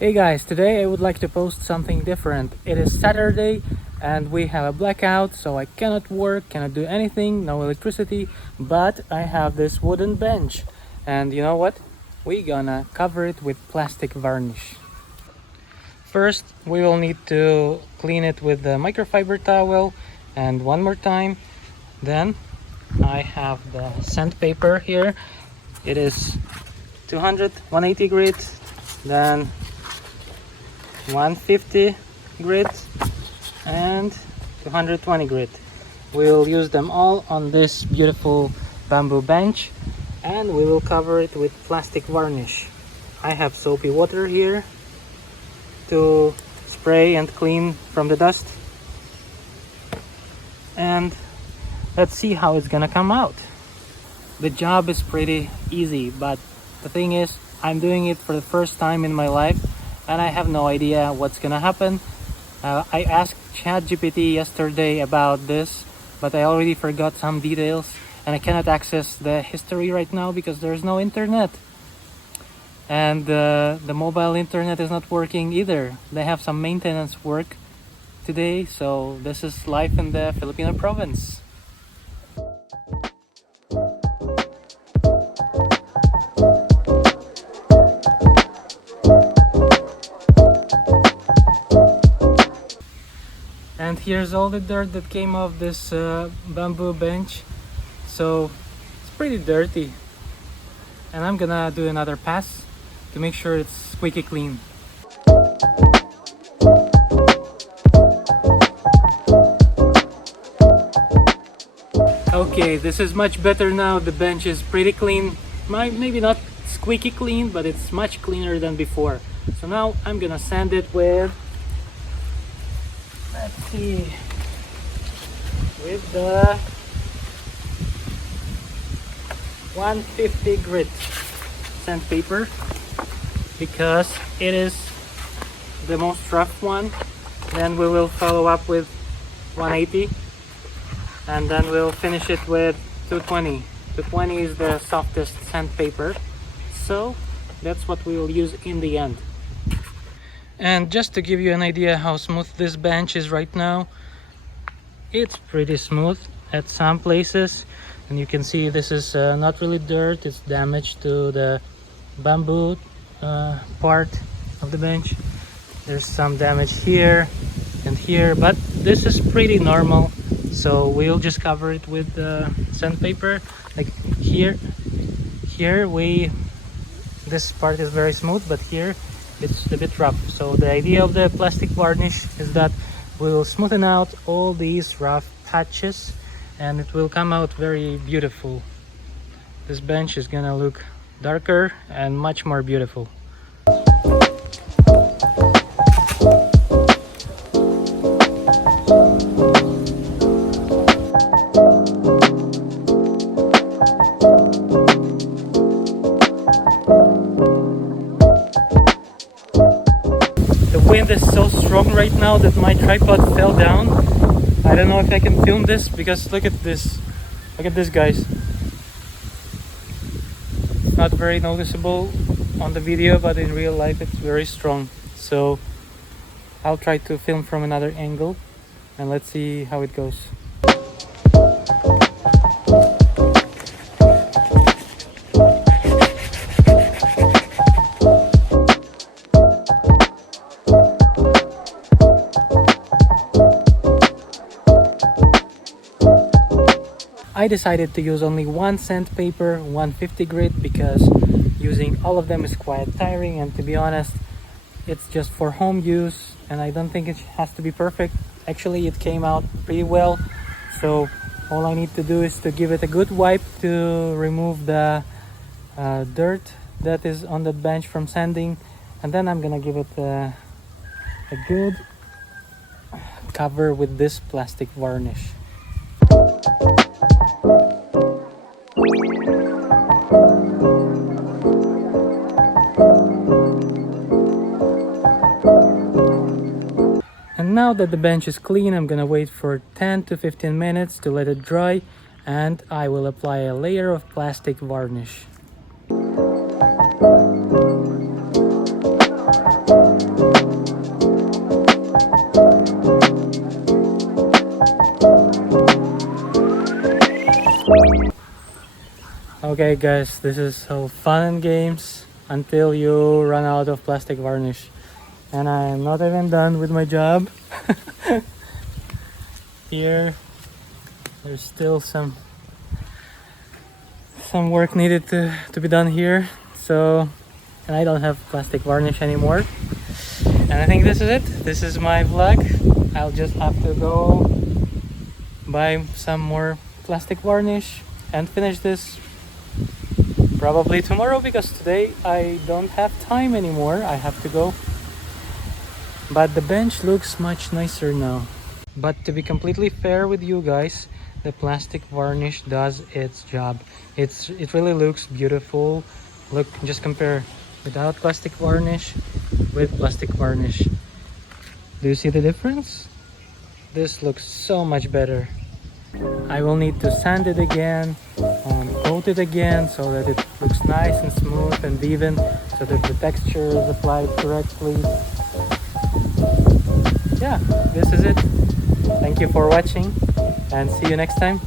Hey guys, today I would like to post something different. It is Saturday and we have a blackout, so I cannot work, cannot do anything, no electricity, but I have this wooden bench. And you know what? We're gonna cover it with plastic varnish. First, we will need to clean it with the microfiber towel and one more time. Then I have the sandpaper here. It is 200, 180 grit, then 150 grit and 220 grit. We'll use them all on this beautiful bamboo bench and we will cover it with plastic varnish. I have soapy water here to spray and clean from the dust, and let's see how it's gonna come out. The job is pretty easy, but the thing is, I'm doing it for the first time in my life and I have no idea what's gonna happen. I asked ChatGPT yesterday about this, but I already forgot some details and I cannot access the history right now because there's no internet. And the mobile internet is not working either. They have some maintenance work today, so this is life in the Filipino province. And here's all the dirt that came off this bamboo bench, so it's pretty dirty. And I'm gonna do another pass to make sure it's squeaky clean. Okay, this is much better now. The bench is pretty clean. Maybe not squeaky clean, but it's much cleaner than before. So now I'm gonna sand it with, let's see, with the 150 grit sandpaper because it is the most rough one. Then we will follow up with 180 and then we'll finish it with 220. 220 is the softest sandpaper, so that's what we will use in the end. And just to give you an idea how smooth this bench is right now, it's pretty smooth at some places, and you can see this is not really dirt, it's damage to the bamboo part of the bench. There's some damage here and here, but this is pretty normal, so we'll just cover it with sandpaper. Like here this part is very smooth, but here it's a bit rough. So the idea of the plastic varnish is that we will smoothen out all these rough patches and it will come out very beautiful. This bench is gonna look darker and much more beautiful. The wind is so strong right now that my tripod fell down. I don't know if I can film this because look at this. Look at this, guys. It's not very noticeable on the video, but in real life it's very strong. So I'll try to film from another angle and let's see how it goes. I decided to use only one sandpaper, 150 grit, because using all of them is quite tiring, and to be honest, it's just for home use and I don't think it has to be perfect. Actually, it came out pretty well, so all I need to do is to give it a good wipe to remove the dirt that is on the bench from sanding, and then I'm gonna give it a good cover with this plastic varnish. And now that the bench is clean, I'm gonna wait for 10 to 15 minutes to let it dry, and I will apply a layer of plastic varnish. Okay guys, this is all fun and games until you run out of plastic varnish. And I'm not even done with my job. Here, there's still some work needed to be done here. So, and I don't have plastic varnish anymore. And I think this is it. This is my vlog. I'll just have to go buy some more plastic varnish and finish this probably tomorrow, because today I don't have time anymore. I have to go. But the bench looks much nicer now. But to be completely fair with you guys, the plastic varnish does its job. It really looks beautiful. Look, just compare without plastic varnish with plastic varnish. Do you see the difference? This looks so much better. I will need to sand it again and coat it again so that it looks nice and smooth and even, so that the texture is applied correctly. Yeah, this is it. Thank you for watching and see you next time.